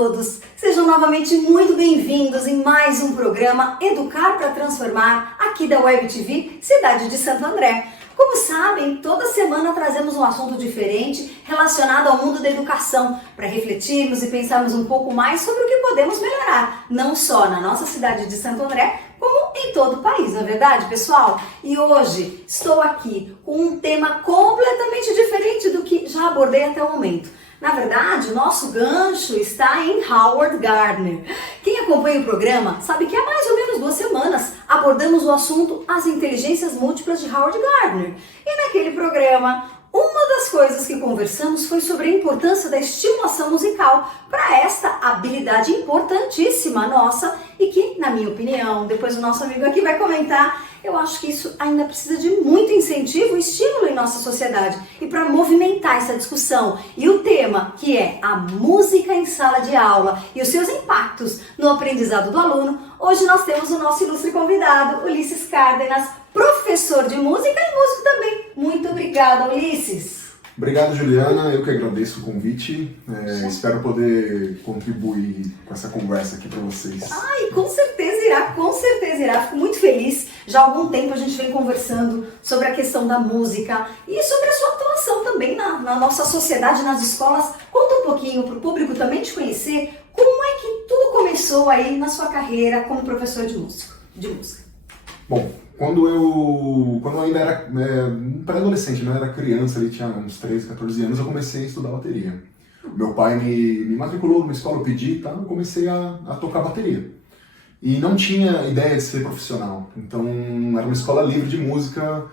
todos! Sejam novamente muito bem-vindos em mais um programa Educar para Transformar, aqui da Web TV Cidade de Santo André. Como sabem, toda semana trazemos um assunto diferente relacionado ao mundo da educação, para refletirmos e pensarmos um pouco mais sobre o que podemos melhorar, não só na nossa cidade de Santo André, como em todo o país, não é verdade, pessoal? E hoje estou aqui com um tema completamente diferente do que já abordei até o momento. Na verdade, o nosso gancho está em Howard Gardner. Quem acompanha o programa sabe que há mais ou menos 2 semanas abordamos o assunto As Inteligências Múltiplas de Howard Gardner. E naquele programa, uma das coisas que conversamos foi sobre a importância da estimulação musical para esta habilidade importantíssima nossa e que, na minha opinião, depois o nosso amigo aqui vai comentar, eu acho que isso ainda precisa de muito incentivo e estímulo em nossa sociedade. E para movimentar essa discussão e o tema, que é a música em sala de aula e os seus impactos no aprendizado do aluno, hoje nós temos o nosso ilustre convidado, Ulisses Cárdenas, professor de música e músico também. Muito obrigada, Ulisses. Obrigado, Juliana. Eu que agradeço o convite. Espero poder contribuir com essa conversa aqui para vocês. Ai, com certeza irá. Fico muito feliz. Já há algum tempo a gente vem conversando sobre a questão da música e sobre a sua atuação também na nossa sociedade, nas escolas. Conta um pouquinho para o público também te conhecer como é que tudo começou aí na sua carreira como professor de música. Bom, quando eu ainda era pré-adolescente, não era criança, ali tinha uns 13, 14 anos, eu comecei a estudar bateria. Meu pai me matriculou numa escola, eu pedi e tal, eu comecei a tocar bateria. E não tinha ideia de ser profissional, então era uma escola livre de música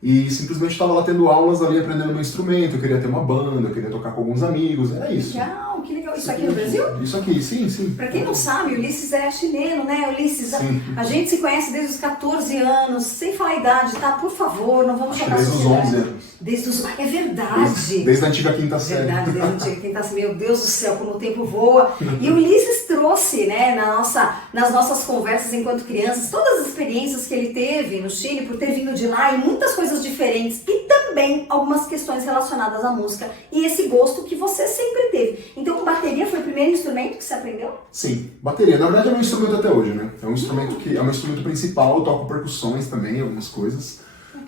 e simplesmente estava lá tendo aulas ali, aprendendo meu instrumento, eu queria ter uma banda, eu queria tocar com alguns amigos, era isso. Legal, que legal. Isso aqui no Brasil? Isso aqui, sim. Pra quem não sabe, Ulisses é chileno, né? Ulisses, a gente se conhece desde os 14 anos, sem falar a idade, tá? Por favor, não vamos chocar a sociedade. Desde os 11 anos. É verdade. Desde a antiga quinta série. Verdade, desde a antiga quinta série. Meu Deus do céu, como o tempo voa. E o Ulisses trouxe, né, nas nossas conversas enquanto crianças, todas as experiências que ele teve no Chile, por ter vindo de lá, e muitas coisas diferentes, e também algumas questões relacionadas à música, e esse gosto que você sempre teve. Então, bateria foi o primeiro instrumento que você aprendeu? Sim, bateria. Na verdade é meu instrumento até hoje, né? É um instrumento que é meu instrumento principal, eu toco percussões também, algumas coisas.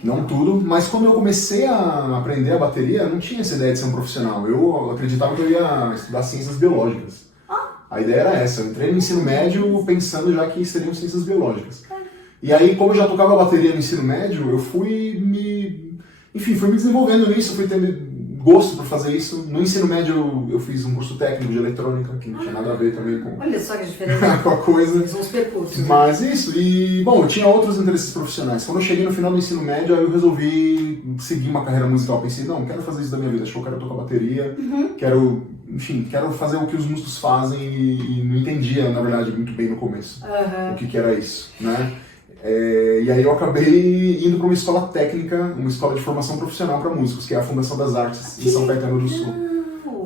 Não tudo, mas quando eu comecei a aprender a bateria, eu não tinha essa ideia de ser um profissional. Eu acreditava que eu ia estudar ciências biológicas. A ideia era essa, eu entrei no ensino médio pensando já que seriam ciências biológicas. E aí, como eu já tocava bateria no ensino médio, eu fui me desenvolvendo nisso, fui tendo gosto por fazer isso. No ensino médio eu fiz um curso técnico de eletrônica, que não tinha nada a ver também com... Olha só que diferença. com a coisa. São os percursos. Mas isso, e bom, eu tinha outros interesses profissionais. Quando eu cheguei no final do ensino médio, aí eu resolvi seguir uma carreira musical. Pensei, não, quero fazer isso da minha vida, acho que eu quero tocar bateria, quero fazer o que os músicos fazem e não entendia, na verdade, muito bem no começo o que era isso, né? E aí eu acabei indo para uma escola técnica, uma escola de formação profissional para músicos, que é a Fundação das Artes, em São Caetano do Sul.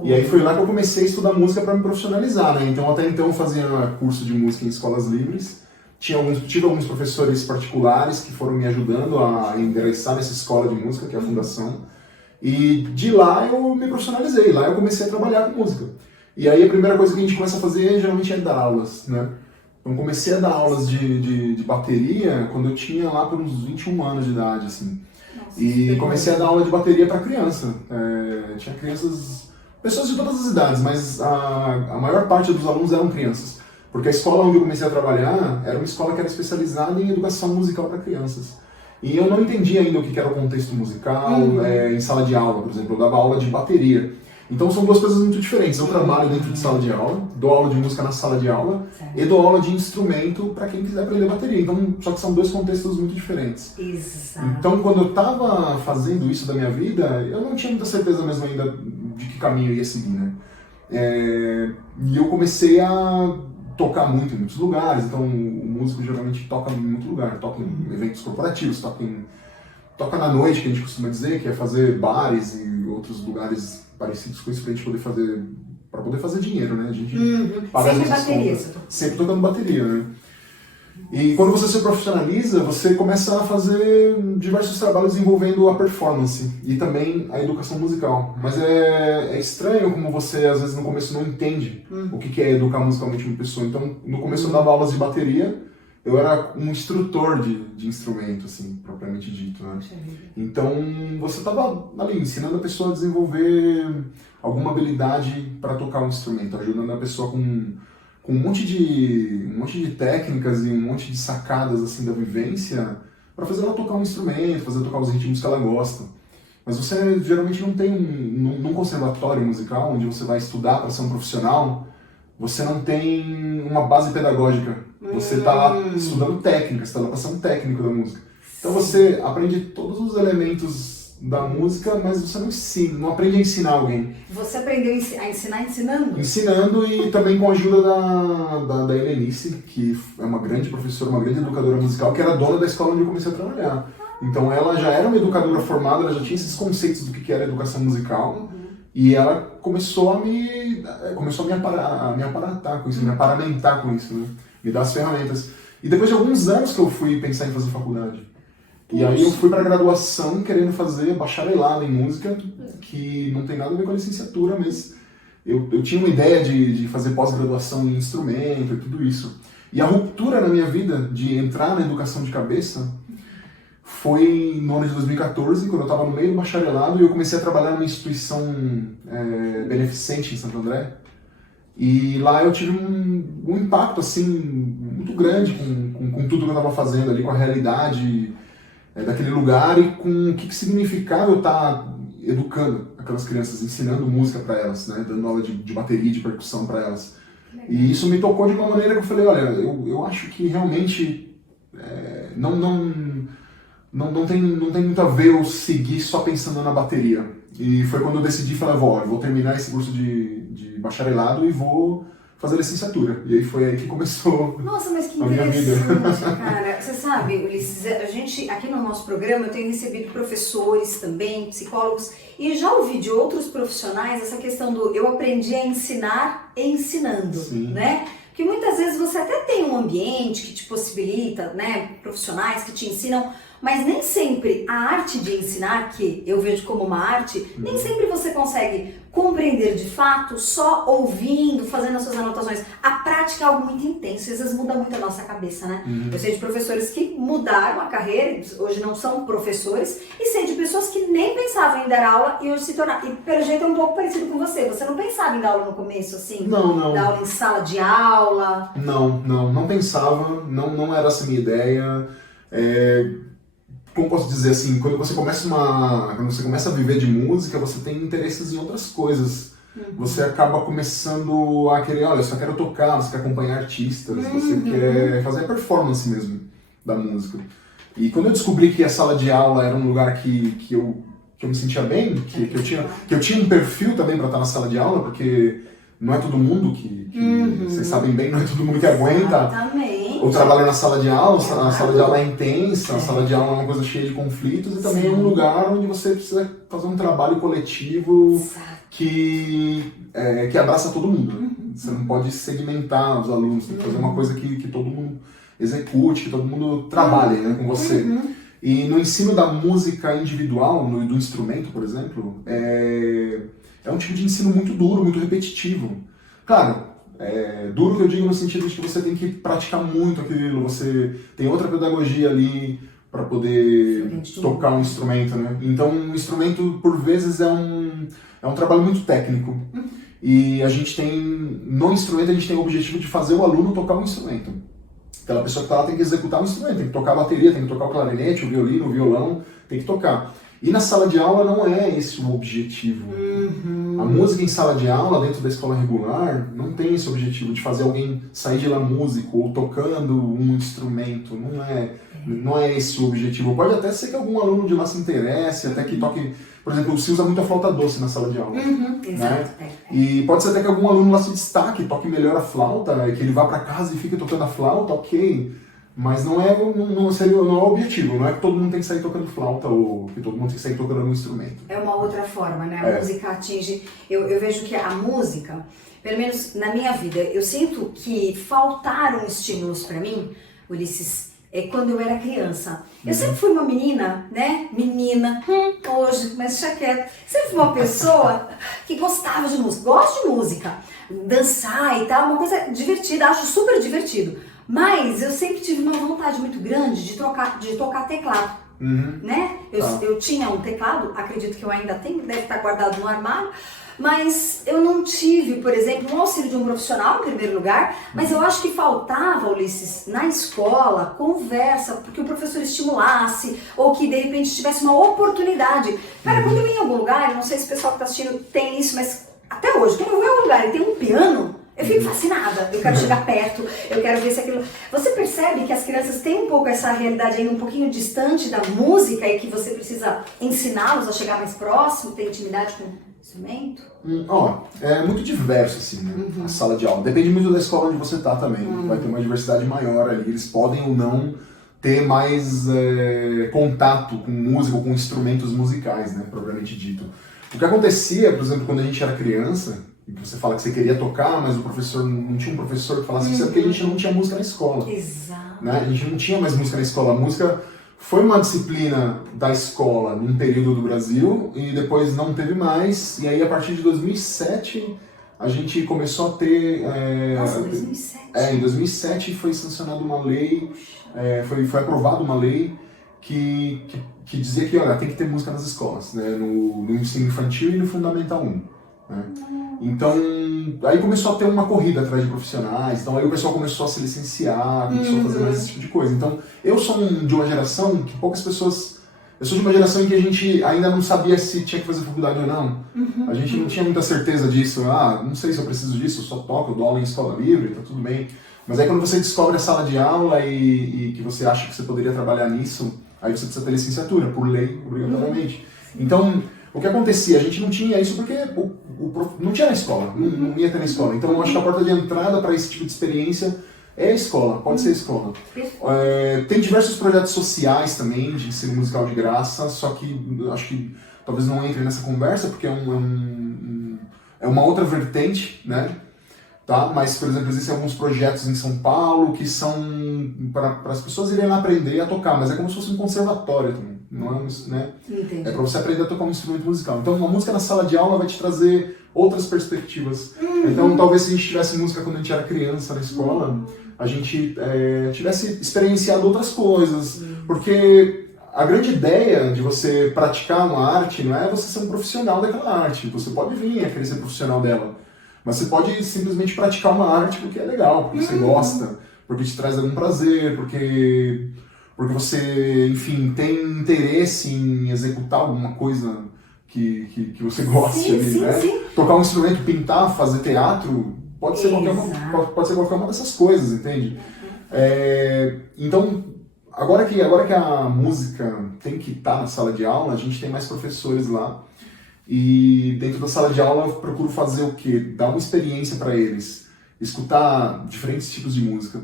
E aí foi lá que eu comecei a estudar música para me profissionalizar, né? Então até então eu fazia curso de música em escolas livres, tive alguns professores particulares que foram me ajudando a ingressar nessa escola de música, que é a Fundação. E de lá eu me profissionalizei, lá eu comecei a trabalhar com música. E aí a primeira coisa que a gente começa a fazer geralmente é dar aulas, né? Então comecei a dar aulas de bateria quando eu tinha lá por uns 21 anos de idade, assim. Nossa, e comecei a dar aula de bateria para criança. Tinha pessoas de todas as idades, mas a maior parte dos alunos eram crianças. Porque a escola onde eu comecei a trabalhar era uma escola que era especializada em educação musical para crianças. E eu não entendia ainda o que era o contexto musical em sala de aula, por exemplo. Eu dava aula de bateria. Então são 2 coisas muito diferentes. Eu trabalho dentro de sala de aula, dou aula de música na sala de aula e dou aula de instrumento para quem quiser aprender bateria. Então, só que são 2 contextos muito diferentes. Exato. Então, quando eu estava fazendo isso da minha vida, eu não tinha muita certeza mesmo ainda de que caminho eu ia seguir, né? E eu comecei a tocar muito em muitos lugares. Então, o músico geralmente toca em muito lugar. Toca em eventos corporativos, toca na noite, que a gente costuma dizer, que é fazer bares e outros lugares parecidos com isso pra gente poder fazer dinheiro, né? A gente paga sempre as nossas bateria, contas. Sempre tocando bateria, né? E quando você se profissionaliza, você começa a fazer diversos trabalhos envolvendo a performance e também a educação musical. Mas é estranho como você, às vezes, no começo não entende o que é educar musicalmente uma pessoa. Então, no começo eu dava aulas de bateria, eu era um instrutor de instrumento, assim, propriamente dito, né? Então, você estava ali ensinando a pessoa a desenvolver alguma habilidade para tocar um instrumento, ajudando a pessoa com um monte de técnicas e um monte de sacadas assim da vivência para fazer ela tocar um instrumento, fazer ela tocar os ritmos que ela gosta. Mas você geralmente não tem num conservatório musical onde você vai estudar para ser um profissional, você não tem uma base pedagógica. Você está lá estudando técnica, você está lá para ser um técnico da música. Então você aprende todos os elementos da música, mas você não aprende a ensinar alguém. Você aprendeu a ensinar ensinando? Ensinando e também com a ajuda da Helenice, que é uma grande professora, uma grande educadora musical, que era dona da escola onde eu comecei a trabalhar. Então ela já era uma educadora formada, ela já tinha esses conceitos do que era educação musical, e ela começou a me aparatar com isso, me aparamentar com isso, né? Me dar as ferramentas. E depois de alguns anos que eu fui pensar em fazer faculdade. E aí eu fui para graduação querendo fazer bacharelado em música, que não tem nada a ver com a licenciatura, mas eu tinha uma ideia de fazer pós-graduação em instrumento e tudo isso. E a ruptura na minha vida de entrar na educação de cabeça foi no ano de 2014, quando eu estava no meio do bacharelado e eu comecei a trabalhar numa instituição beneficente em Santo André. E lá eu tive um impacto assim, muito grande com tudo que eu estava fazendo ali, com a realidade daquele lugar e com o que significava eu estar educando aquelas crianças, ensinando música para elas, né, dando aula de bateria, de percussão para elas. E isso me tocou de uma maneira que eu falei, olha, eu acho que realmente não tem muito a ver eu seguir só pensando na bateria. E foi quando eu decidi, falei, vou terminar esse curso de bacharelado e vou fazer licenciatura. E aí foi aí que começou. Nossa, mas que a minha vida. interessante, cara. Você sabe, Ulisses, a gente, aqui no nosso programa, eu tenho recebido professores também, psicólogos, e já ouvi de outros profissionais essa questão do eu aprendi a ensinar ensinando, Sim. né? Que muitas vezes você até tem um ambiente que te possibilita, né, profissionais que te ensinam, mas nem sempre a arte de ensinar, que eu vejo como uma arte, nem sempre você consegue compreender de fato só ouvindo, fazendo as suas anotações. A prática é algo muito intenso, às vezes muda muito a nossa cabeça, né? Eu sei de professores que mudaram a carreira, hoje não são professores, e sei de pessoas que nem pensavam em dar aula e hoje se tornaram. E pelo jeito é um pouco parecido com você. Você não pensava em dar aula no começo, assim? Não. Dar aula em sala de aula? Não pensava, não era essa a minha ideia. Como posso dizer assim, quando você começa a viver de música, você tem interesses em outras coisas. Você acaba começando a querer, olha, eu só quero tocar, você quer acompanhar artistas, você quer fazer a performance mesmo da música. E quando eu descobri que a sala de aula era um lugar que eu me sentia bem, que eu tinha um perfil também para estar na sala de aula, porque não é todo mundo que vocês sabem bem, não é todo mundo que aguenta. Exatamente. Ou trabalha na sala de aula, a sala de aula é intensa, a sala de aula é uma coisa cheia de conflitos e também é um lugar onde você precisa fazer um trabalho coletivo que abraça todo mundo. Você não pode segmentar os alunos, tem que fazer uma coisa que todo mundo execute, que todo mundo trabalhe, né, com você. E no ensino da música individual, do instrumento, por exemplo, é um tipo de ensino muito duro, muito repetitivo. Claro, duro que eu digo no sentido de que você tem que praticar muito aquilo, você tem outra pedagogia ali para poder tocar um instrumento, né? Então, um instrumento, por vezes, é um trabalho muito técnico. E no instrumento, a gente tem o objetivo de fazer o aluno tocar um instrumento. Aquela pessoa que está lá tem que executar um instrumento, tem que tocar a bateria, tem que tocar o clarinete, o violino, o violão, tem que tocar. E na sala de aula não é esse o objetivo. A música em sala de aula, dentro da escola regular, não tem esse objetivo de fazer alguém sair de lá músico ou tocando um instrumento. Não é esse o objetivo. Pode até ser que algum aluno de lá se interesse, até que toque... Por exemplo, se usa muito a flauta doce na sala de aula. Exato. Né? E pode ser até que algum aluno lá se destaque, toque melhor a flauta, que ele vá para casa e fique tocando a flauta, ok. Mas não é o objetivo, não é que todo mundo tem que sair tocando flauta ou que todo mundo tem que sair tocando algum instrumento. É uma outra forma, né? A música atinge... Eu vejo que a música, pelo menos na minha vida, eu sinto que faltaram estímulos para mim Ulisses, quando eu era criança. Eu sempre fui uma menina, né? Hoje, mas deixa quieto. Sempre fui uma pessoa que gostava de música, gosto de música, dançar e tal, uma coisa divertida, acho super divertido. Mas eu sempre tive uma vontade muito grande de tocar teclado, né? Eu tinha um teclado, acredito que eu ainda tenho, deve estar guardado no armário, mas eu não tive, por exemplo, um auxílio de um profissional, em primeiro lugar, mas eu acho que faltava, Ulisses, na escola, conversa, porque o professor estimulasse, ou que de repente tivesse uma oportunidade. Cara, quando eu ia em algum lugar, não sei se o pessoal que está assistindo tem isso, mas até hoje, quando eu vou em algum lugar e tem um piano, eu fico fascinada, eu quero chegar perto, eu quero ver se aquilo... Você percebe que as crianças têm um pouco essa realidade ainda um pouquinho distante da música e que você precisa ensiná-los a chegar mais próximo, ter intimidade com o instrumento? É muito diverso, assim, né? A sala de aula. Depende muito da escola onde você tá também. Vai ter uma diversidade maior ali. Eles podem ou não ter mais contato com música ou com instrumentos musicais, né? Propriamente dito. O que acontecia, por exemplo, quando a gente era criança, e você fala que você queria tocar, mas o professor não tinha um professor que falasse isso, é porque a gente não tinha música na escola. Exato. Né? A gente não tinha mais música na escola. A música foi uma disciplina da escola num período do Brasil e depois não teve mais. E aí, a partir de 2007, a gente começou a ter... Nossa, 2007? Em 2007 foi sancionada uma lei, foi aprovada uma lei que dizia que, olha, tem que ter música nas escolas, né? No ensino infantil e no Fundamental 1. Né? Então, aí começou a ter uma corrida atrás de profissionais, então aí o pessoal começou a se licenciar, começou a fazer mais esse tipo de coisa. Então, eu sou de uma geração que poucas pessoas... Eu sou de uma geração em que a gente ainda não sabia se tinha que fazer faculdade ou não. A gente não tinha muita certeza disso. Não sei se eu preciso disso, eu só toco, eu dou aula em escola livre, tá tudo bem. Mas aí quando você descobre a sala de aula e que você acha que você poderia trabalhar nisso, aí você precisa ter licenciatura, por lei, obrigatoriamente. Então, o que acontecia? A gente não tinha isso porque não tinha na escola, não ia ter na escola. Então, eu acho que a porta de entrada para esse tipo de experiência é a escola, pode ser a escola. Tem diversos projetos sociais também, de ensino musical de graça, só que acho que talvez não entre nessa conversa, porque é uma outra vertente, né? Tá? Mas, por exemplo, existem alguns projetos em São Paulo que são para as pessoas irem lá aprender a tocar, mas é como se fosse um conservatório também. Não é, né? É para você aprender a tocar um instrumento musical. Então, uma música na sala de aula vai te trazer outras perspectivas. Então, talvez se a gente tivesse música quando a gente era criança na escola, a gente tivesse experienciado outras coisas. Porque a grande ideia de você praticar uma arte não é você ser um profissional daquela arte. Você pode vir a querer ser profissional dela. Mas você pode simplesmente praticar uma arte porque é legal, porque você gosta, porque te traz algum prazer, porque você, enfim, tem interesse em executar alguma coisa que você goste ali, né? Sim. Tocar um instrumento, pintar, fazer teatro, pode ser qualquer uma dessas coisas, entende? Então, agora que a música tem que estar na sala de aula, a gente tem mais professores lá. E dentro da sala de aula eu procuro fazer o quê? Dar uma experiência para eles, escutar diferentes tipos de música,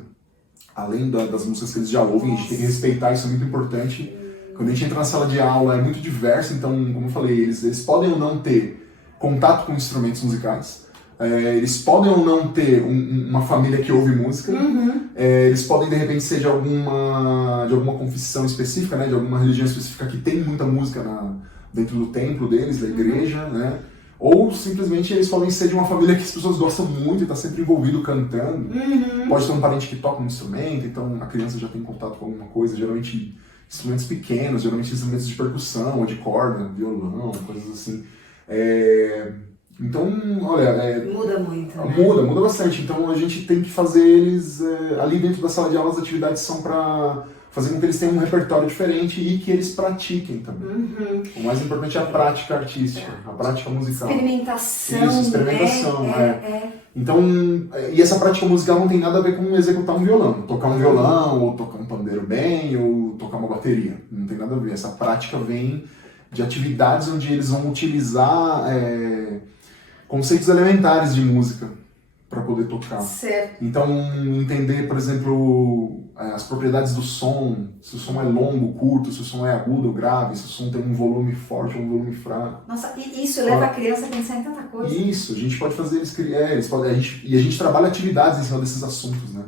além das músicas que eles já ouvem. A gente tem que respeitar, isso é muito importante. Quando a gente entra na sala de aula é muito diverso, então, como eu falei, eles podem ou não ter contato com instrumentos musicais, eles podem ou não ter uma família que ouve música, eles podem de repente ser de alguma confissão específica, né, de alguma religião específica que tem muita música dentro do templo deles, da igreja, né? Ou simplesmente eles podem ser de uma família que as pessoas gostam muito e está sempre envolvido cantando. Pode ter um parente que toca um instrumento, então a criança já tem contato com alguma coisa, geralmente instrumentos pequenos, geralmente instrumentos de percussão, ou de corda, violão, coisas assim. Então, olha... muda muito, né? Muda bastante. Então a gente tem que fazer eles... ali dentro da sala de aula as atividades são para fazer com que eles tenham um repertório diferente e que eles pratiquem também. O mais importante é a prática artística, a prática musical. Experimentação. Isso, experimentação, Então, e essa prática musical não tem nada a ver com executar um violão. Tocar um violão, ou tocar um pandeiro bem, ou tocar uma bateria. Não tem nada a ver. Essa prática vem de atividades onde eles vão utilizar conceitos elementares de música para poder tocar. Certo. Então, entender, por exemplo, as propriedades do som, se o som é longo, curto, se o som é agudo ou grave, se o som tem um volume forte ou um volume fraco. Nossa, e isso leva a criança a pensar em tanta coisa. Isso, a gente pode fazer eles criar, a gente trabalha atividades em cima desses assuntos, né?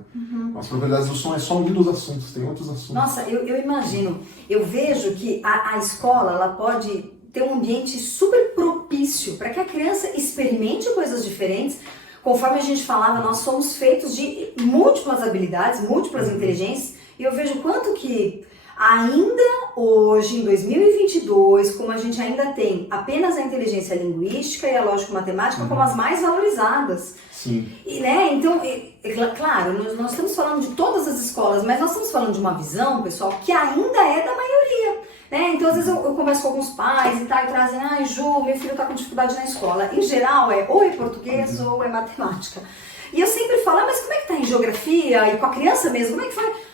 As propriedades do som é só um dos assuntos, tem outros assuntos. Nossa, eu imagino, eu vejo que a escola, ela pode ter um ambiente super propício para que a criança experimente coisas diferentes. Conforme a gente falava, nós somos feitos de múltiplas habilidades, múltiplas inteligências, e eu vejo quanto que ainda hoje, em 2022, como a gente ainda tem apenas a inteligência linguística e a lógico-matemática como as mais valorizadas. Sim. E, né, então, claro, nós estamos falando de todas as escolas, mas nós estamos falando de uma visão, pessoal, que ainda é da maioria. Né? Então, às vezes eu converso com alguns pais e tal, e trazem, ai, Ju, meu filho está com dificuldade na escola. Em geral, ou é português ou é matemática. E eu sempre falo, mas como é que tá em geografia? E com a criança mesmo, como é que foi?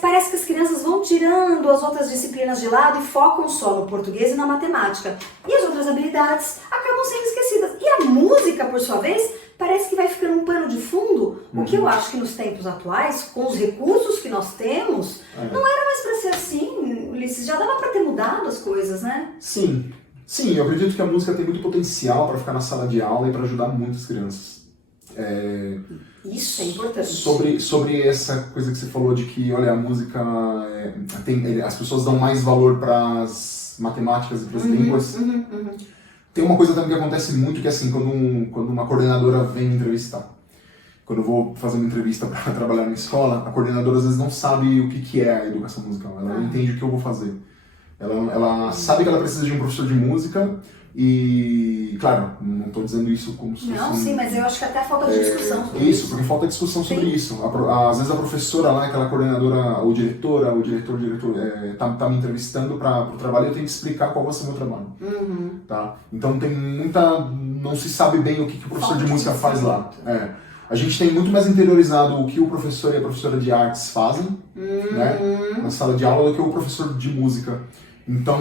Parece que as crianças vão tirando as outras disciplinas de lado e focam só no português e na matemática. E as outras habilidades acabam sendo esquecidas. E a música, por sua vez, parece que vai ficando um pano de fundo. O que eu acho que nos tempos atuais, com os recursos que nós temos, não era mais para ser assim, Ulisses. Já dava para ter mudado as coisas, né? Sim. Sim, eu acredito que a música tem muito potencial para ficar na sala de aula e para ajudar muitas crianças. Isso é importante. Sobre essa coisa que você falou de que, olha, a música as pessoas dão mais valor para as matemáticas e para as línguas. Tem uma coisa também que acontece muito, que é assim, quando uma coordenadora vem me entrevistar. Quando eu vou fazer uma entrevista para trabalhar na escola, a coordenadora às vezes não sabe o que é a educação musical. Ela não entende o que eu vou fazer. Ela sabe que ela precisa de um professor de música e, claro, não estou dizendo isso como se fosse... Não, sim, mas eu acho que até falta de discussão sobre isso. Isso, porque falta discussão sobre sim. isso. Às vezes a professora lá, aquela coordenadora, ou diretora, ou diretor, tá me entrevistando para o trabalho e eu tenho que explicar qual vai ser o meu trabalho. Tá? Então tem muita... não se sabe bem o que o professor de música faz lá. A gente tem muito mais interiorizado o que o professor e a professora de artes fazem, né, na sala de aula, do que o professor de música. Então,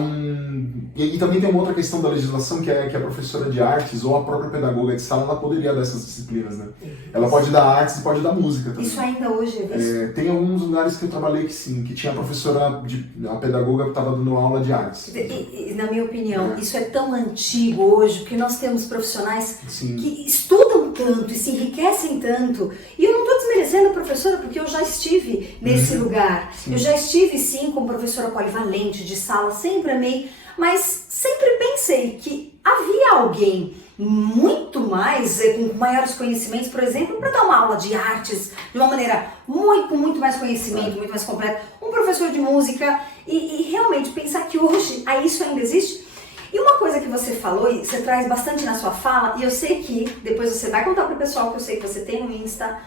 e também tem uma outra questão da legislação, que é que a professora de artes ou a própria pedagoga de sala, ela poderia dar essas disciplinas, né? Ela pode dar artes e pode dar música também. Isso ainda hoje é visto? Tem alguns lugares que eu trabalhei que sim, que tinha a pedagoga que estava dando aula de artes. E, na minha opinião, isso é tão antigo hoje, porque nós temos profissionais sim. que estudam tanto e se enriquecem tanto. E eu não estou desmerecendo a professora, porque eu já estive nesse lugar. Sim. Eu já estive, sim, como professora polivalente de sala, sempre amei, mas sempre pensei que havia alguém muito mais, com maiores conhecimentos, por exemplo, para dar uma aula de artes de uma maneira com muito mais conhecimento, muito mais completa, um professor de música, e realmente pensar que hoje isso ainda existe. E uma coisa que você falou, e você traz bastante na sua fala, e eu sei que depois você vai contar para o pessoal que eu sei que você tem no Insta,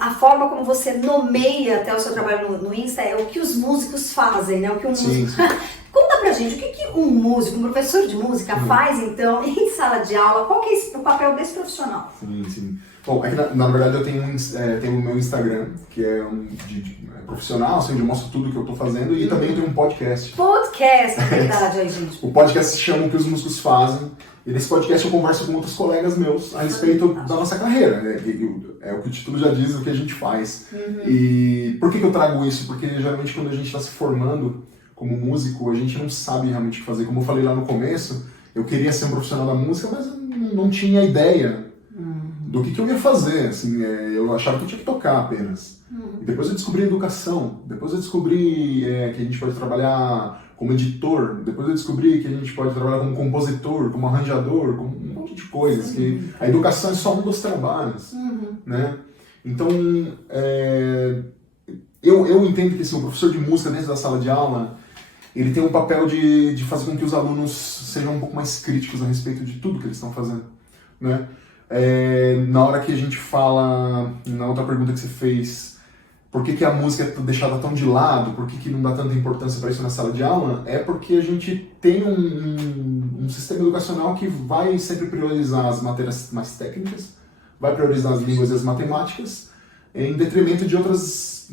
a forma como você nomeia até o seu trabalho no Insta é o que os músicos fazem, né? O que um músico... Conta pra gente, o que um músico, um professor de música faz, então, em sala de aula? Qual que é o papel desse profissional? Sim. Bom, aqui na verdade eu tenho o meu Instagram, que é profissional, onde eu mostro tudo que eu tô fazendo, e também eu tenho um podcast. Podcast, é verdade, aí, gente. O podcast se chama O que os músicos fazem, e nesse podcast eu converso com outros colegas meus a respeito da nossa carreira, né? É o que o título já diz, o que a gente faz. E por que eu trago isso? Porque geralmente quando a gente está se formando como músico, a gente não sabe realmente o que fazer. Como eu falei lá no começo, eu queria ser um profissional da música, mas eu não tinha ideia do que eu ia fazer. Assim, eu achava que eu tinha que tocar apenas. E depois eu descobri educação, depois eu descobri que a gente pode trabalhar como editor, depois eu descobri que a gente pode trabalhar como compositor, como arranjador, como um monte de coisas. Que a educação é só um dos trabalhos. Né? Então, eu entendo que assim, o professor de música dentro da sala de aula, ele tem o papel de fazer com que os alunos sejam um pouco mais críticos a respeito de tudo que eles estão fazendo, né? Na hora que a gente fala, na outra pergunta que você fez, por que a música é deixada tão de lado, por que não dá tanta importância para isso na sala de aula, é porque a gente tem um sistema educacional que vai sempre priorizar as matérias mais técnicas, vai priorizar as línguas e as matemáticas, em detrimento de outras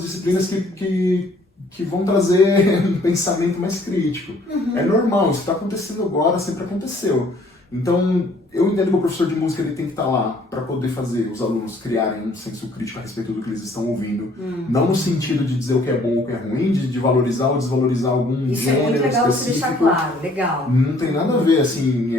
disciplinas que vão trazer um pensamento mais crítico. É normal, isso está acontecendo agora, sempre aconteceu. Então, eu entendo que o professor de música ele tem que estar lá para poder fazer os alunos criarem um senso crítico a respeito do que eles estão ouvindo. Não no sentido de dizer o que é bom ou o que é ruim, de valorizar ou desvalorizar algum gênero específico. Isso é muito legal você deixar claro, legal. Não tem nada a ver, assim,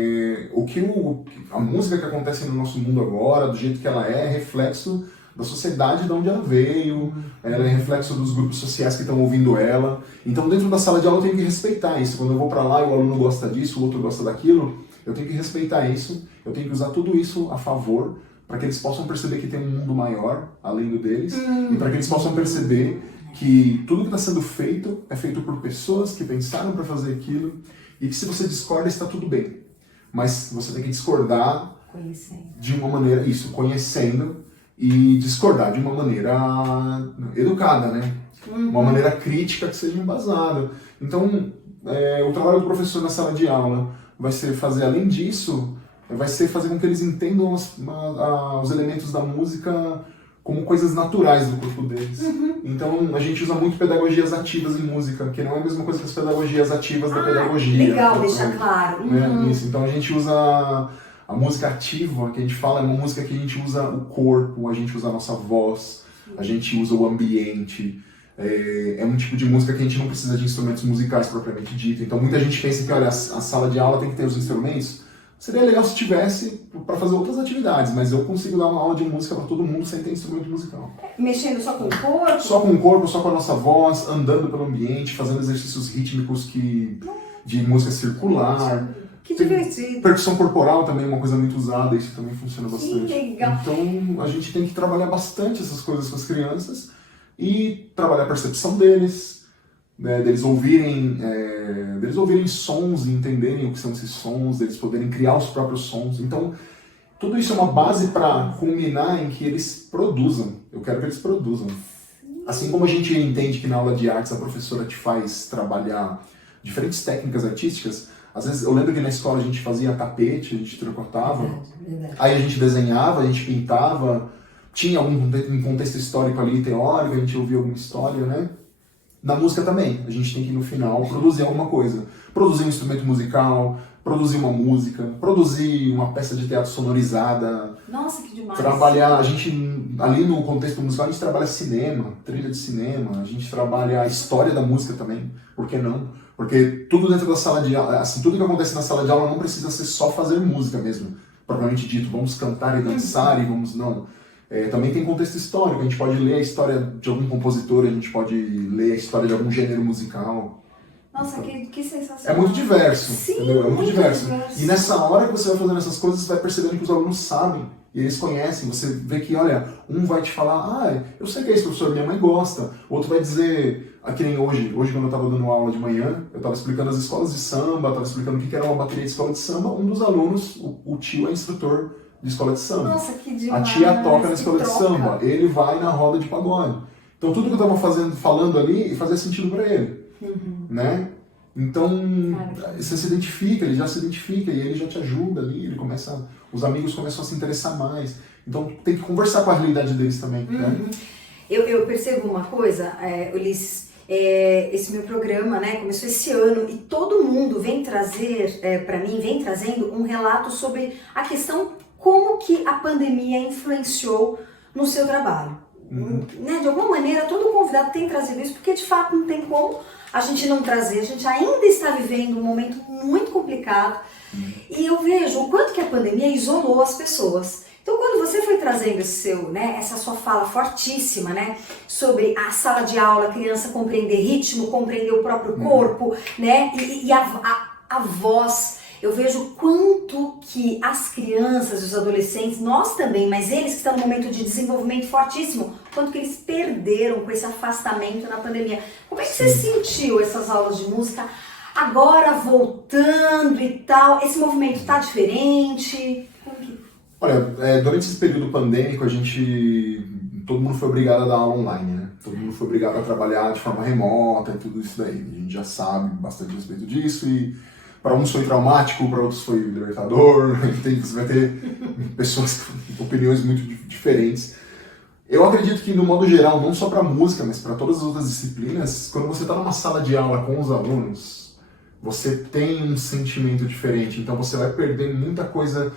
a música que acontece no nosso mundo agora, do jeito que ela é reflexo da sociedade de onde ela veio, ela é reflexo dos grupos sociais que estão ouvindo ela. Então, dentro da sala de aula, eu tenho que respeitar isso. Quando eu vou para lá e o aluno gosta disso, o outro gosta daquilo, eu tenho que respeitar isso, eu tenho que usar tudo isso a favor, para que eles possam perceber que tem um mundo maior, além do deles, e para que eles possam perceber que tudo que está sendo feito é feito por pessoas que pensaram para fazer aquilo, e que se você discorda, está tudo bem. Mas você tem que discordar de uma maneira, conhecendo, e discordar de uma maneira educada, né? Uma maneira crítica que seja embasada. Então, o trabalho do professor na sala de aula vai ser fazer, além disso, vai ser fazer com que eles entendam os elementos da música como coisas naturais do corpo deles. Então, a gente usa muito pedagogias ativas em música, que não é a mesma coisa que as pedagogias ativas da pedagogia. Legal, deixar claro. Isso. Então, a gente usa a música ativa, que a gente fala, é uma música que a gente usa o corpo, a gente usa a nossa voz, a gente usa o ambiente. É um tipo de música que a gente não precisa de instrumentos musicais propriamente dito. Então, muita gente pensa que, olha, a sala de aula tem que ter os instrumentos. Seria legal se tivesse para fazer outras atividades, mas eu consigo dar uma aula de música para todo mundo sem ter instrumento musical. Mexendo só com o corpo? Só com o corpo, só com a nossa voz, andando pelo ambiente, fazendo exercícios rítmicos de música circular. Que divertido. Percussão corporal também é uma coisa muito usada, isso também funciona bastante. Que legal. Então a gente tem que trabalhar bastante essas coisas com as crianças e trabalhar a percepção deles, né, deles ouvirem sons e entenderem o que são esses sons, deles poderem criar os próprios sons. Então, tudo isso é uma base para culminar em que eles produzam. Eu quero que eles produzam. Assim como a gente entende que na aula de artes a professora te faz trabalhar diferentes técnicas artísticas, às vezes eu lembro que na escola a gente fazia tapete, a gente tricotava, aí a gente desenhava, a gente pintava, tinha um contexto histórico ali, teórico, a gente ouvia alguma história, né? Na música também, a gente tem que no final produzir alguma coisa. Produzir um instrumento musical, produzir uma música, produzir uma peça de teatro sonorizada. Nossa, que demais. Trabalhar, a gente, ali no contexto musical, a gente trabalha cinema, trilha de cinema, a gente trabalha a história da música também, por que não? Porque tudo dentro da sala de aula, assim, tudo que acontece na sala de aula não precisa ser só fazer música mesmo, propriamente dito, vamos cantar e dançar e vamos, não. Também tem contexto histórico, a gente pode ler a história de algum compositor, a gente pode ler a história de algum gênero musical. Nossa, que sensacional. É muito diverso, Sim, entendeu? É muito diverso. diverso. E nessa hora que você vai fazendo essas coisas, você vai percebendo que os alunos sabem, e eles conhecem. Você vê que, olha, um vai te falar, eu sei que é isso, professor, minha mãe gosta. O outro vai dizer, que nem hoje quando eu estava dando aula de manhã, eu estava explicando as escolas de samba, estava explicando o que era uma bateria de escola de samba. Um dos alunos, o tio é instrutor de escola de samba. Nossa, que demais. A tia toca na escola de samba, ele vai na roda de pagode. Então tudo que eu estava falando ali fazia sentido para ele, né? Então você se identifica, ele já se identifica e ele já te ajuda ali, os amigos começam a se interessar mais. Então tem que conversar com a realidade deles também, né? Eu percebo uma coisa, Ulisses, esse meu programa, né, começou esse ano e todo mundo vem trazer para mim, vem trazendo um relato sobre a questão como que a pandemia influenciou no seu trabalho. Né? De alguma maneira, todo convidado tem trazido isso, porque de fato não tem como a gente não trazer. A gente ainda está vivendo um momento muito complicado e eu vejo o quanto que a pandemia isolou as pessoas. Então, quando você foi trazendo essa sua fala fortíssima, né, sobre a sala de aula, a criança compreender ritmo, compreender o próprio corpo, né, e a voz, eu vejo quanto que as crianças e os adolescentes, nós também, mas eles que estão no momento de desenvolvimento fortíssimo, quanto que eles perderam com esse afastamento na pandemia. Como é que você sentiu essas aulas de música agora voltando e tal? Esse movimento está diferente? Olha, durante esse período pandêmico, todo mundo foi obrigado a dar aula online, né? Todo mundo foi obrigado a trabalhar de forma remota e tudo isso daí. A gente já sabe bastante a respeito disso e para uns foi traumático, para outros foi libertador. Você vai ter pessoas com opiniões muito diferentes. Eu acredito que, no modo geral, não só para música, mas para todas as outras disciplinas, quando você está numa sala de aula com os alunos, você tem um sentimento diferente. Então você vai perder muita coisa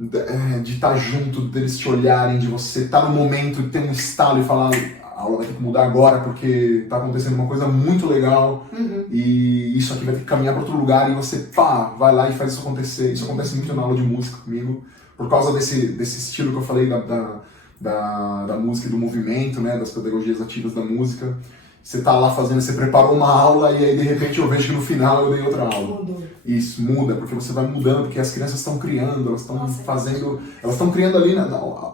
de estar junto, deles te olharem, de você estar no momento e ter um estalo e falar, a aula vai ter que mudar agora porque está acontecendo uma coisa muito legal e isso aqui vai ter que caminhar para outro lugar e você vai lá e faz isso acontecer. Isso acontece muito na aula de música comigo, por causa desse estilo que eu falei da música e do movimento, né, das pedagogias ativas da música. Você tá lá fazendo, você preparou uma aula e aí de repente eu vejo que no final eu dei outra aula. Mudou. Isso, muda, porque você vai mudando, porque as crianças estão criando, elas estão fazendo, elas estão criando ali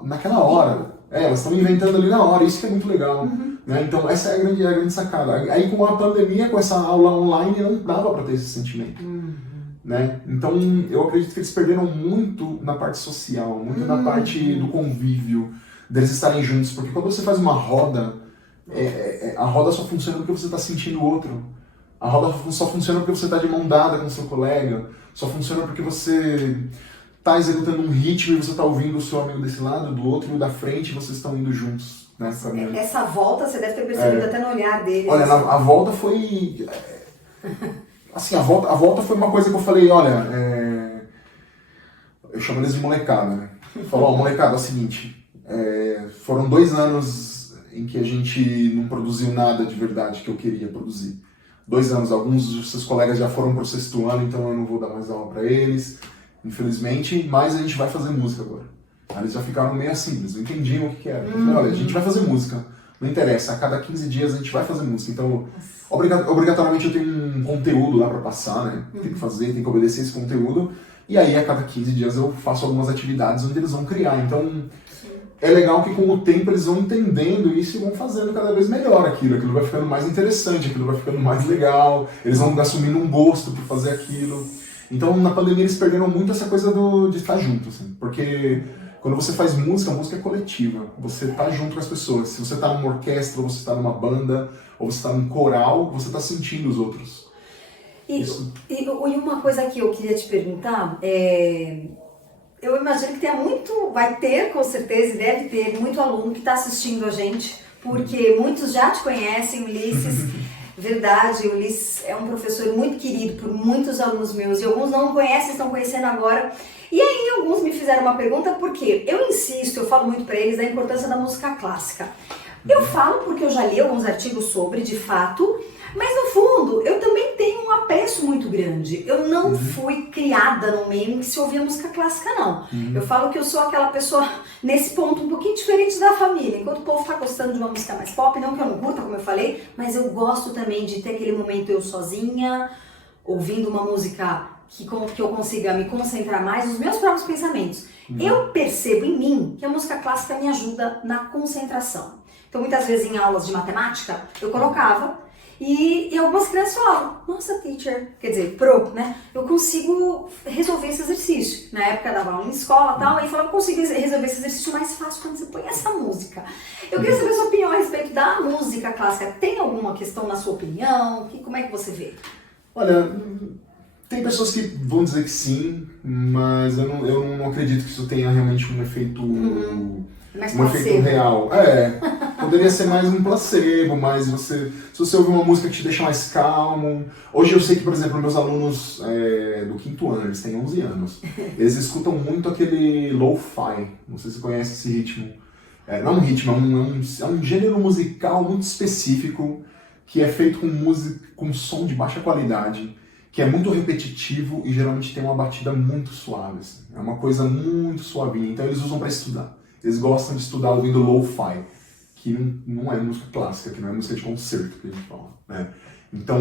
naquela hora. Elas estão inventando ali na hora, isso que é muito legal. Né? Então essa é a grande sacada. Aí com a pandemia, com essa aula online, não dava para ter esse sentimento. Né? Então eu acredito que eles perderam muito na parte social, muito na parte do convívio, deles estarem juntos, porque quando você faz uma roda, a roda só funciona porque você está sentindo o outro. A roda só funciona porque você está de mão dada com o seu colega, só funciona porque você está executando um ritmo e você está ouvindo o seu amigo desse lado, do outro, da frente, e vocês estão indo juntos. Né? Essa volta você deve ter percebido até no olhar deles. Olha, a volta foi... Assim, a volta foi uma coisa que eu falei, olha, eu chamo eles de molecada, né? Falou, molecada, é o seguinte, foram 2 anos em que a gente não produziu nada de verdade que eu queria produzir. 2 anos, alguns dos seus colegas já foram pro 6º ano, então eu não vou dar mais aula para eles, infelizmente, mas a gente vai fazer música agora. Aí eles já ficaram meio assim, eles não entendiam o que era. Eu falei, olha, a gente vai fazer música, não interessa, a cada 15 dias a gente vai fazer música, então obrigatoriamente eu tenho um conteúdo lá para passar, né? Tem que fazer, tem que obedecer esse conteúdo, e aí a cada 15 dias eu faço algumas atividades onde eles vão criar, então... É legal que com o tempo eles vão entendendo isso e vão fazendo cada vez melhor aquilo vai ficando mais interessante, aquilo vai ficando mais legal, eles vão assumindo um gosto por fazer aquilo. Então na pandemia eles perderam muito essa coisa de estar junto, assim, porque quando você faz música, a música é coletiva, você tá junto com as pessoas. Se você tá numa orquestra, ou você tá numa banda, ou você tá num coral, você tá sentindo os outros. E uma coisa que eu queria te perguntar eu imagino que vai ter com certeza e deve ter muito aluno que está assistindo a gente, porque muitos já te conhecem, Ulisses. Verdade, o Ulisses é um professor muito querido por muitos alunos meus e alguns não conhecem, estão conhecendo agora. E aí alguns me fizeram uma pergunta porque eu insisto, eu falo muito para eles da importância da música clássica. Eu falo porque eu já li alguns artigos sobre, de fato, mas no fundo eu também tenho um apreço muito grande. Eu não fui criada no meio em que se ouvia música clássica, não. Eu falo que eu sou aquela pessoa, nesse ponto, um pouquinho diferente da família. Enquanto o povo tá gostando de uma música mais pop, não que eu não curta, como eu falei, mas eu gosto também de ter aquele momento eu sozinha, ouvindo uma música que eu consiga me concentrar mais nos meus próprios pensamentos. Eu percebo em mim que a música clássica me ajuda na concentração. Então, muitas vezes em aulas de matemática, eu colocava e algumas crianças falavam, nossa, teacher, quer dizer, né? Eu consigo resolver esse exercício. Na época dava aula em escola e tal, e falava, consigo resolver esse exercício mais fácil quando você põe essa música. Eu queria saber a sua opinião a respeito da música clássica. Tem alguma questão na sua opinião? Como é que você vê? Olha, tem pessoas que vão dizer que sim, mas eu não acredito que isso tenha realmente um efeito... Um efeito real. Poderia ser mais um placebo, mas se você ouvir uma música que te deixa mais calmo. Hoje eu sei que, por exemplo, meus alunos do 5º ano, eles têm 11 anos, eles escutam muito aquele lo-fi, não sei se você conhece esse ritmo. Não é um ritmo, é um gênero musical muito específico, que é feito com som de baixa qualidade, que é muito repetitivo e geralmente tem uma batida muito suave. Assim. É uma coisa muito suavinha, então eles usam para estudar. Eles gostam de estudar ouvindo lo-fi, que não é música clássica, que não é música de concerto, que a gente fala. Né? Então,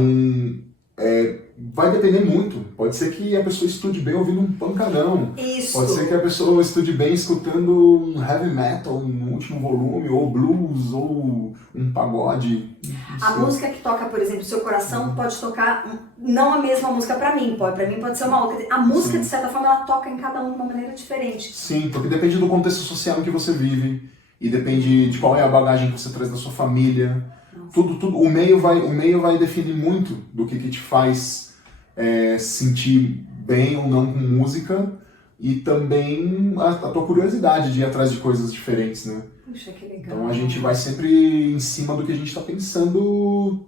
vai depender muito. Pode ser que a pessoa estude bem ouvindo um pancadão. Isso. Pode ser que a pessoa estude bem escutando um heavy metal no último volume, ou blues, ou um pagode. A música que toca, por exemplo, o seu coração pode tocar, não a mesma música pra mim pode ser uma outra. A música, de certa forma, ela toca em cada um de uma maneira diferente. Sim, porque depende do contexto social em que você vive, e depende de qual é a bagagem que você traz da sua família. Tudo, o meio vai definir muito do que te faz sentir bem ou não com música, e também a tua curiosidade de ir atrás de coisas diferentes, né? Puxa, que legal. Então a gente vai sempre em cima do que a gente está pensando,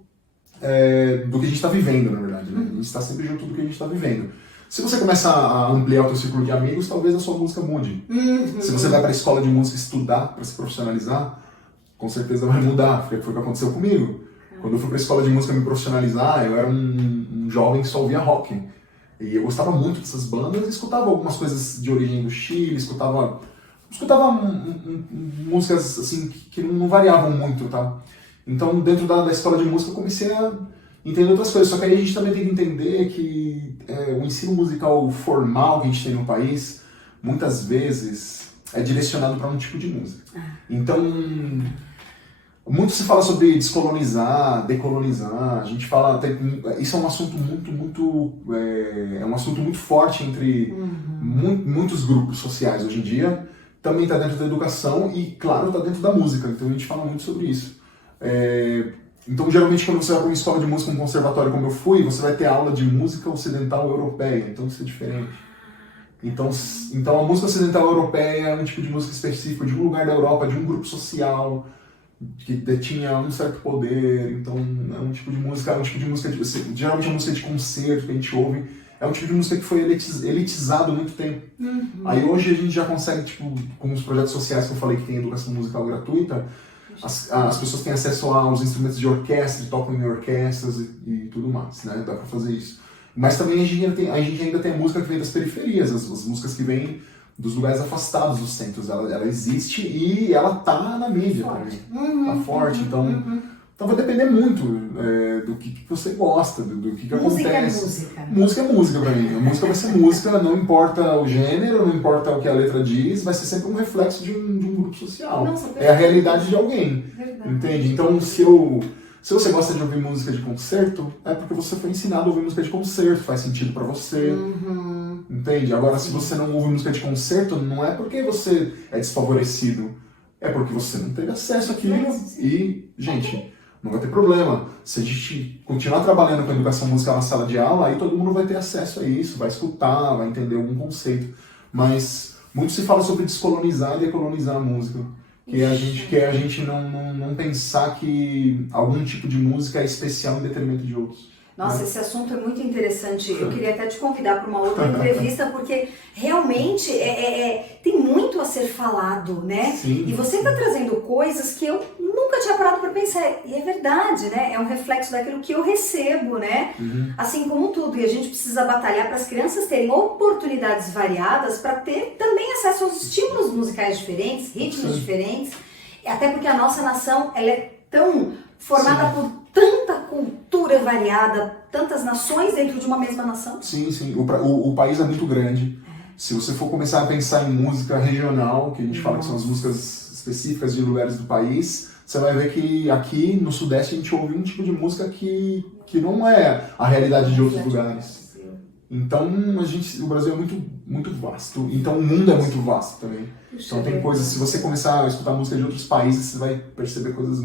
do que a gente está vivendo, na verdade. Né? A gente está sempre junto do que a gente está vivendo. Se você começa a ampliar o teu círculo de amigos, talvez a sua música mude. Se você vai para a escola de música estudar, para se profissionalizar, com certeza vai mudar. Foi o que aconteceu comigo. Quando eu fui para a escola de música me profissionalizar, eu era um jovem que só ouvia rock. E eu gostava muito dessas bandas e escutava algumas coisas de origem do Chile, escutava escutava músicas assim que não variavam muito, tá? Então, dentro da escola de música, eu comecei a entender outras coisas. Só que aí a gente também tem que entender que o ensino musical formal que a gente tem no país, muitas vezes, é direcionado para um tipo de música. Então, muito se fala sobre descolonizar, decolonizar. A gente fala, isso é um assunto é um assunto muito forte entre muitos grupos sociais hoje em dia. Também está dentro da educação e, claro, está dentro da música. Então a gente fala muito sobre isso. Então, geralmente, quando você vai para uma escola de música, um conservatório como eu fui, você vai ter aula de música ocidental europeia. Então isso é diferente. Então a música ocidental europeia é um tipo de música específico de um lugar da Europa, de um grupo social que detinha um certo poder. Então é um tipo de música, geralmente a música de concerto que a gente ouve, é um tipo de música que foi elitizado há muito tempo. Aí hoje a gente já consegue, tipo, com os projetos sociais que eu falei que tem educação musical gratuita, as pessoas têm acesso aos instrumentos de orquestra, tocam em orquestras e tudo mais, né? Dá pra fazer isso. Mas também a gente ainda tem a música que vem das periferias, as músicas que vêm dos lugares afastados dos centros. Ela existe e ela tá na mídia também. Tá forte. Então vai depender muito do que você gosta, do que acontece. Música é música pra mim. A música vai ser música, não importa o gênero, não importa o que a letra diz, vai ser sempre um reflexo de um grupo social. Nossa, é a realidade de alguém. Verdade. Entende? Então, se você gosta de ouvir música de concerto, é porque você foi ensinado a ouvir música de concerto, faz sentido pra você. Entende? Agora, se você não ouve música de concerto, não é porque você é desfavorecido, é porque você não teve acesso àquilo. E, gente, não vai ter problema. Se a gente continuar trabalhando com a educação musical na sala de aula, aí todo mundo vai ter acesso a isso, vai escutar, vai entender algum conceito. Mas muito se fala sobre descolonizar e decolonizar a música. Que é a gente não pensar que algum tipo de música é especial em detrimento de outros. Nossa, esse assunto é muito interessante. Eu queria até te convidar para uma outra entrevista, porque realmente tem muito a ser falado, né? Sim. E você está trazendo coisas que eu nunca tinha parado para pensar. E é verdade, né? É um reflexo daquilo que eu recebo, né? Assim como tudo. E a gente precisa batalhar para as crianças terem oportunidades variadas para ter também acesso aos estímulos musicais diferentes, ritmos diferentes. Até porque a nossa nação, ela é tão formada por tanta cultura variada, tantas nações dentro de uma mesma nação. Sim. O país é muito grande. Se você for começar a pensar em música regional, que a gente fala que são as músicas específicas de lugares do país, você vai ver que aqui no Sudeste a gente ouve um tipo de música que não é a realidade de outros lugares. Então o Brasil é muito vasto. Então o mundo é muito vasto também. Então tem coisas, se você começar a escutar música de outros países, você vai perceber coisas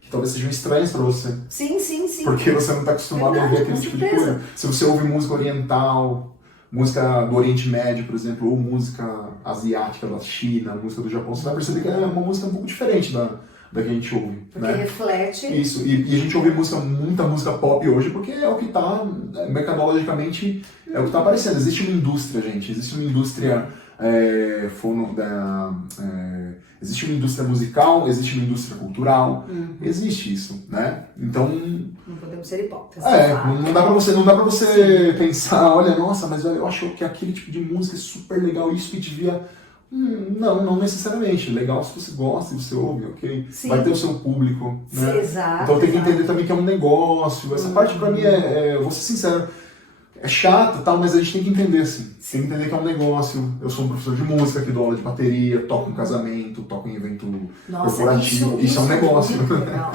que talvez sejam estranhas para você. Sim. Porque você não está acostumado a ouvir aquele tipo de coisa. Se você ouve música oriental, música do Oriente Médio, por exemplo, ou música asiática da China, música do Japão, você vai perceber que é uma música um pouco diferente da que a gente ouve. Porque né? reflete. Isso, e a gente ouve muita música pop hoje porque é o que está, mercadologicamente, é o que está aparecendo. Existe uma indústria, gente, existe uma indústria existe uma indústria musical, existe uma indústria cultural, existe isso, né? Então... Não podemos ser hipócritas. Não dá pra você pensar, olha, nossa, mas eu acho que aquele tipo de música é super legal, isso que devia... Não necessariamente. Legal se você gosta e você ouve, ok? Sim. Vai ter o seu público, né? Sim, exato. Então tem que entender também que é um negócio. Essa parte pra mim vou ser sincero, é chato, tal, mas a gente tem que entender, assim. Tem que entender que é um negócio. Eu sou um professor de música que dou aula de bateria, toco em casamento, toco em evento corporativo. Isso é um negócio. Legal,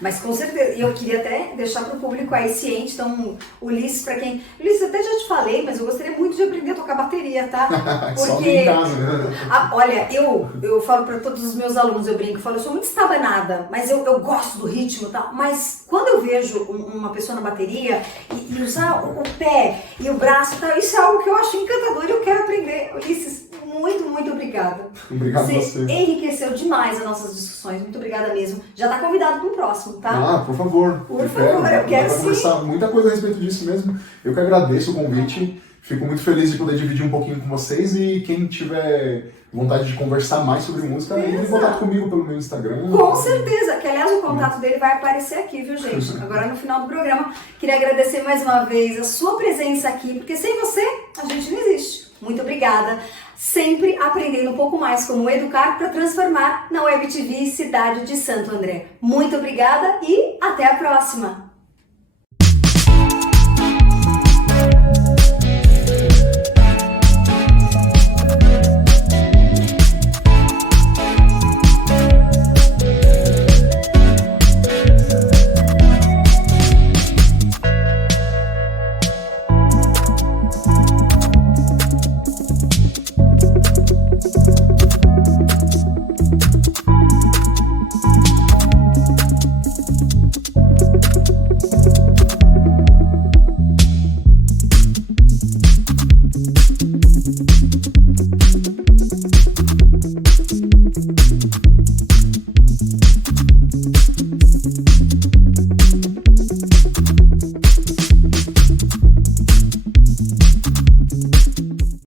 Mas com certeza, eu queria até deixar para o público aí ciente, então, Ulisses, para quem... Ulisses, até já te falei, mas eu gostaria muito de aprender a tocar bateria, tá? Só em casa, né? Olha, eu falo para todos os meus alunos, eu brinco, eu sou muito estabanada, mas eu gosto do ritmo e tal, mas quando eu vejo uma pessoa na bateria e usar o pé e o braço e tal, isso é algo que eu acho encantador e eu quero aprender. Ulisses, muito obrigada. Obrigado a você. Enriqueceu demais as nossas discussões. Muito obrigada mesmo. Já está convidado para o próximo, tá? Por favor. Por favor, eu quero sim. Conversar muita coisa a respeito disso mesmo. Eu que agradeço o convite. Fico muito feliz de poder dividir um pouquinho com vocês e quem tiver vontade de conversar mais sobre música, entre em contato comigo pelo meu Instagram. Com certeza, que aliás o contato dele vai aparecer aqui, viu, gente? Agora no final do programa. Queria agradecer mais uma vez a sua presença aqui, porque sem você a gente não existe. Muito obrigada. Sempre aprendendo um pouco mais como educar para transformar na Web TV Cidade de Santo André. Muito obrigada e até a próxima!